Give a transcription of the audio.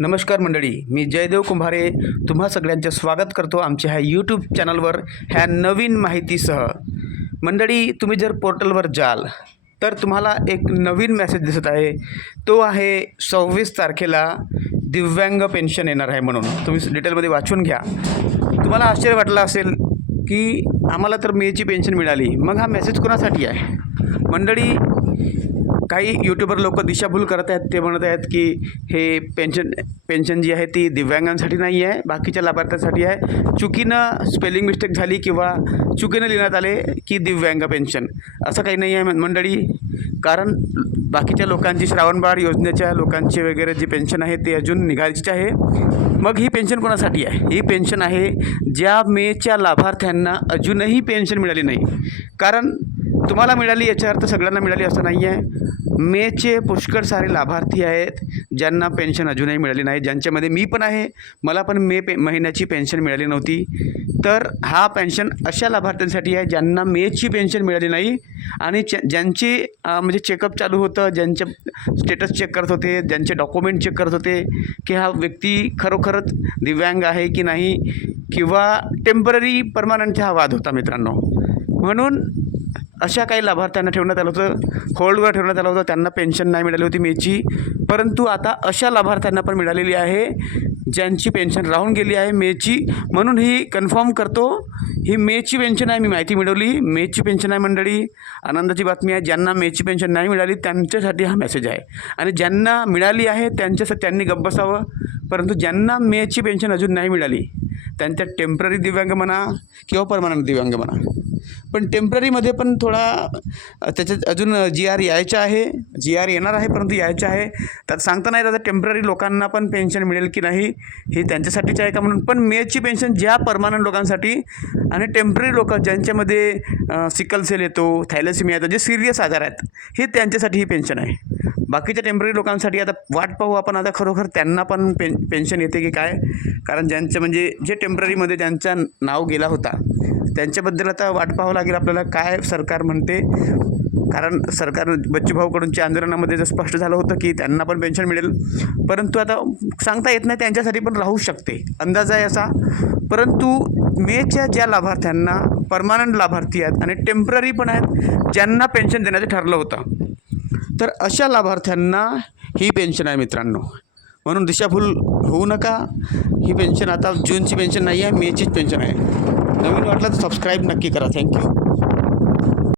नमस्कार मंडळी, मी जयदेव कुंभारे तुम्हा सगळ्यांचे स्वागत करतो आमच्या ह्या यूट्यूब चॅनलवर ह्या नवीन माहितीसह। मंडळी, तुम्ही जर पोर्टलवर जाल तर तुम्हाला एक नवीन मेसेज दिसत आहे। तो आहे 26 तारखेला दिव्यांग पेन्शन येणार आहे म्हणून। तुम्ही डिटेलमध्ये वाचून घ्या। तुम्हाला आश्चर्य वाटलं असेल की आम्हाला तर मेची पेन्शन मिळाली, मग हा मेसेज कोणासाठी आहे? मंडळी, काही यूट्यूबर लोक दिशाभूल करत आहेत। ते म्हणत आहेत की हे पेन्शन जी आहे ती दिव्यांगांसाठी नाही आहे, बाकीच्या लाभार्थ्यांसाठी आहे। चुकीनं स्पेलिंग मिस्टेक झाली किंवा चुकीनं लिहिण्यात आले की दिव्यांग पेन्शन, असं काही नाही आहे मंडळी। कारण बाकीच्या लोकांची श्रावणबाळ योजनेच्या लोकांची वगैरे जी पेन्शन आहे ते अजून निघायचीच आहे। मग ही पेन्शन कोणासाठी आहे? ही पेन्शन आहे ज्या मेच्या लाभार्थ्यांना अजूनही पेन्शन मिळाली नाही। कारण तुम्हाला मिळाली याचा अर्थ सगळ्यांना मिळाली असं नाही आहे। मेचे पुष्कळ सारे लाभार्थी आहेत ज्यांना पेन्शन अजूनही मिळाली नाही, ज्यांच्यामध्ये मी पण आहे। मला पण महिन्याची पेन्शन मिळाली नव्हती। तर हा पेन्शन अशा लाभार्थ्यांसाठी आहे ज्यांना मेची पेन्शन मिळाली नाही आणि ज्यांची म्हणजे चेकअप चालू होतं, ज्यांचे स्टेटस चेक करत होते, ज्यांचे डॉक्युमेंट चेक करत होते की हा व्यक्ती खरोखरच दिव्यांग आहे की नाही, किंवा टेम्पररी परमनंट हा वाद होता मित्रांनो। म्हणून अशा काही लाभार्थ्यांना ठेवण्यात आलं होतं, होल्डवर ठेवण्यात आलं होतं, त्यांना पेन्शन नाही मिळाली होती मेची। परंतु आता अशा लाभार्थ्यांना पण मिळालेली आहे ज्यांची पेन्शन राहून गेली आहे मेची। म्हणून ही कन्फर्म करतो, ही मेची पेन्शन आहे। मी माहिती मिळवली, मेची पेन्शन आहे मंडळी। आनंदाची बातमी आहे, ज्यांना मेची पेन्शन नाही मिळाली त्यांच्यासाठी हा मेसेज आहे। आणि ज्यांना मिळाली आहे त्यांच्यासाठी त्यांनी गप्प बसावं। परंतु ज्यांना मेची पेन्शन अजून नाही मिळाली त्यांच्या टेम्पररी दिव्यांग म्हणा किंवा परमनंट दिव्यांग म्हणा, पण टेम्पररीमध्ये पण थोडा त्याच्यात अजून GR यायचं आहे, GR येणार आहे, परंतु यायचं आहे। त्यात सांगता नाही आता टेम्पररी लोकांना पण पेन्शन मिळेल की नाही, हे त्यांच्यासाठीच आहे का म्हणून। पण मेची पेन्शन ज्या परमनंट लोकांसाठी आणि टेम्पररी लोक ज्यांच्यामध्ये सिकल सेल येतो, थॅलेसिमिया येतो, जे सिरियस आजार आहेत, हे त्यांच्यासाठी ही पेन्शन आहे। बाकीच्या टेम्पररी लोकांसाठी आता वाट पाहू आपण, आता खरोखर त्यांना पण पेन्शन येते की काय। कारण ज्यांचं म्हणजे जे टेम्पररीमध्ये ज्यांचं नाव गेला होता त्यांच्याबद्दल आता वाट पाहावं लागेल आपल्याला, काय सरकार म्हणते। कारण सरकार बच्चूभाऊकडूनच्या आंदोलनामध्ये जर स्पष्ट झालं होतं की त्यांना पण पेन्शन मिळेल, परंतु आता सांगता येत नाही, त्यांच्यासाठी पण राहू शकते, अंदाज आहे असा। परंतु मेच्या ज्या लाभार्थ्यांना परमनंट लाभार्थी आहेत आणि टेम्पररी पण आहेत ज्यांना पेन्शन देण्याचं ठरलं होतं, तर अशा लाभार्थ्यांना ही पेन्शन आहे मित्रांनो। म्हणून दिशाभूल होऊ नका। ही पेन्शन आता जूनची पेन्शन नाही आहे, मेचीच पेन्शन आहे। नवीन वाटलं तर सबस्क्राईब नक्की करा। थँक्यू।